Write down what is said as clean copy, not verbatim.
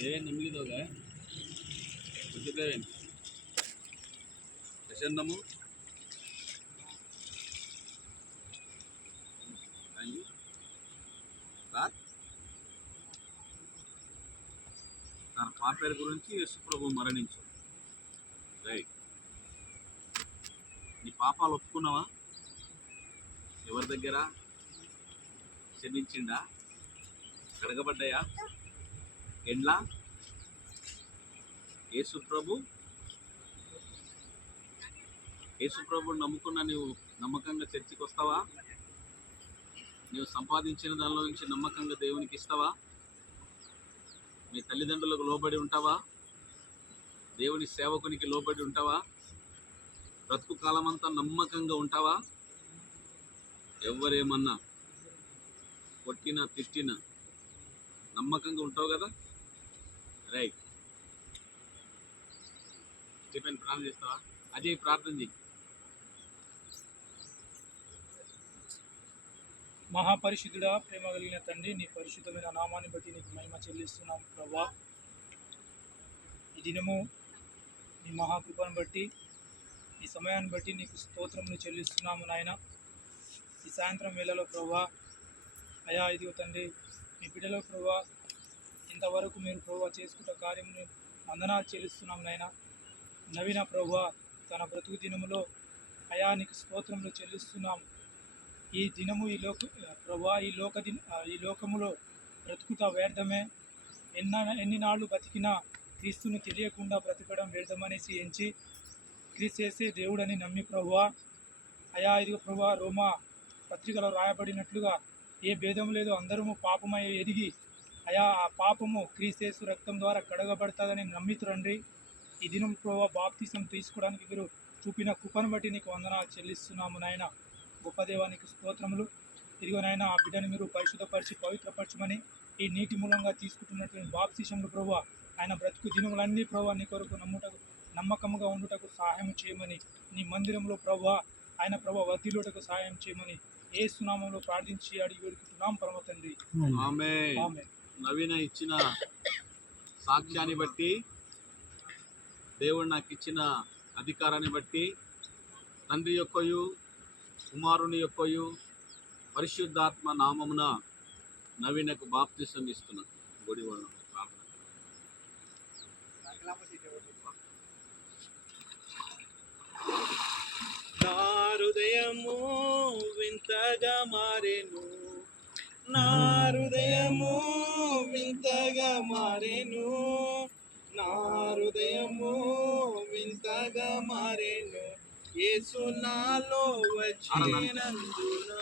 ನಮಗಿದೋಗ ಪ್ರಸನ್ನము తన పాపేరు గురించి యేసుప్రభు మరణించు. రైట్, నీ పాపాలు ఒప్పుకున్నావా? ఎవరి దగ్గర? క్షమించిండా? కడగబడ్డాయా? ఎండ్లా? యేసుప్రభు నమ్ముకున్న నువ్వు నమ్మకంగా చర్చికి వస్తావా? నువ్వు సంపాదించిన దానిలో నుంచి నమ్మకంగా దేవునికి ఇస్తావా? మీ తల్లిదండ్రులకు లోబడి ఉంటావా? దేవుని సేవకునికి లోబడి ఉంటావా? బ్రతుకు కాలమంతా నమ్మకంగా ఉంటావా? ఎవరేమన్నా కొట్టినా తిట్టినా నమ్మకంగా ఉంటావు కదా? రైట్. స్టీఫెన్ ప్రార్థన చేస్తావా? అజయ్ ప్రార్థన చేయి. మహాపరిశుద్ధుడా, ప్రేమ కలిగిన తండ్రి, నీ పరిశుద్ధమైన నామాన్ని బట్టి నీకు మహిమ చెల్లిస్తున్నాం ప్రభా. ఈ దినము నీ మహాకృపను బట్టి, ఈ సమయాన్ని బట్టి నీకు స్తోత్రములు చెల్లిస్తున్నాము నాయన. ఈ సాయంత్రం వేళలో ప్రభా అయా, ఇదిగో తండ్రి, మీ బిడ్డలో ప్రభా ఇంతవరకు మీరు ప్రభా చేసుకుంటే కార్యమును వందనాలు చెల్లిస్తున్నాం నాయన. నవీన ప్రభా తన బ్రతుకు దినములో అయా నీకు స్తోత్రములు చెల్లిస్తున్నాము. ఈ దినము ప్రభా ఈ లోకములో బ్రతుకుతా వ్యర్థమే. ఎన్ని నాళ్ళు బతికినా క్రీస్తును తెలియకుండా బ్రతకడం వ్యర్థమనేసి ఎంచి క్రీస్తు చేసే దేవుడని నమ్మి ప్రభువా అయా, ఇదిగో ప్రభువా, రోమా పత్రికలో రాయబడినట్లుగా ఏ భేదం లేదు, అందరము పాపమై ఎదిగి అయా ఆ పాపము క్రీస్తు రక్తం ద్వారా కడగబడతాదని నమ్మితురండి. ఈ దినం ప్రభువా బాప్తిసం తీసుకోవడానికి మీరు చూపిన కృపను బట్టి నీకు వందనాలు చెల్లిస్తున్నాము నాయన. గొప్ప దేవానికి స్తోత్రములు. ఇదిగో నాయన, ఆ బిడ్డని మీరు పరిశుద్ధపరిచి పవిత్రపరచమని ఈ నీటి మూలంగా తీసుకుంటున్నటువంటి బాప్తిసంలో ప్రభువా ఆయన బ్రతుకు దినములన్నీ ప్రభువా నీ కొరకు నమ్మకముగా ఉండుటకు సహాయం చేయమని, నీ మందిరంలో ప్రభువా ఆయన ప్రభువా వర్ధిల్లుటకు సహాయం చేయమని యేసు నామములో ప్రార్థించి అడిగి వేడుకుంటున్నాం పరమ తండ్రి. ఆమేన్. నవీన ఇచ్చిన సాక్ష్యాన్ని బట్టి, దేవుడు నాకు ఇచ్చిన అధికారాన్ని బట్టి, తండ్రి యొక్కయు కుమారుని యొక్కయు పరిశుద్ధాత్మ నామమున నవీనకు బాప్తిసం ఇస్తున్నా. గుడి వాళ్ళ ప్రార్థన. నా హృదయము వింతగా మారెను, నా హృదయము వింతగా మారెను, నా హృదయము వింతగా మారెను, యేసు నాలో వచ్చినందున.